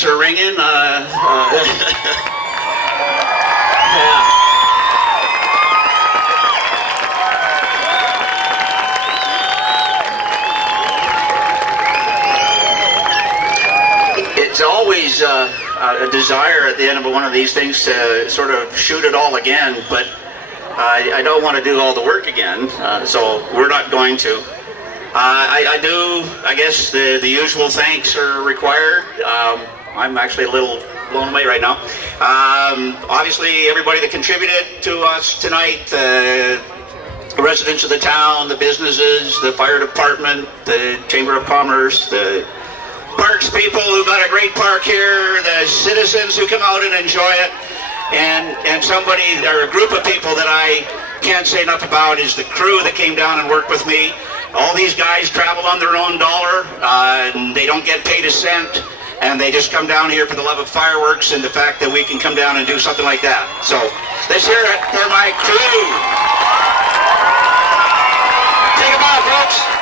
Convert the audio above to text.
ears are ringing. Yeah. It's always a desire at the end of one of these things to sort of shoot it all again, but I don't want to do all the work again, so we're not going to. I do, I guess the usual thanks are required. I'm actually a little blown away right now. Obviously, everybody that contributed to us tonight, the residents of the town, the businesses, the fire department, the Chamber of Commerce, the parks people who got a great park here, the citizens who come out and enjoy it, and somebody, or a group of people that I can't say enough about is the crew that came down and worked with me. All these guys travel on their own dollar, and they don't get paid a cent, and they just come down here for the love of fireworks and the fact that we can come down and do something like that. So let's hear it for my crew. Take them off, folks.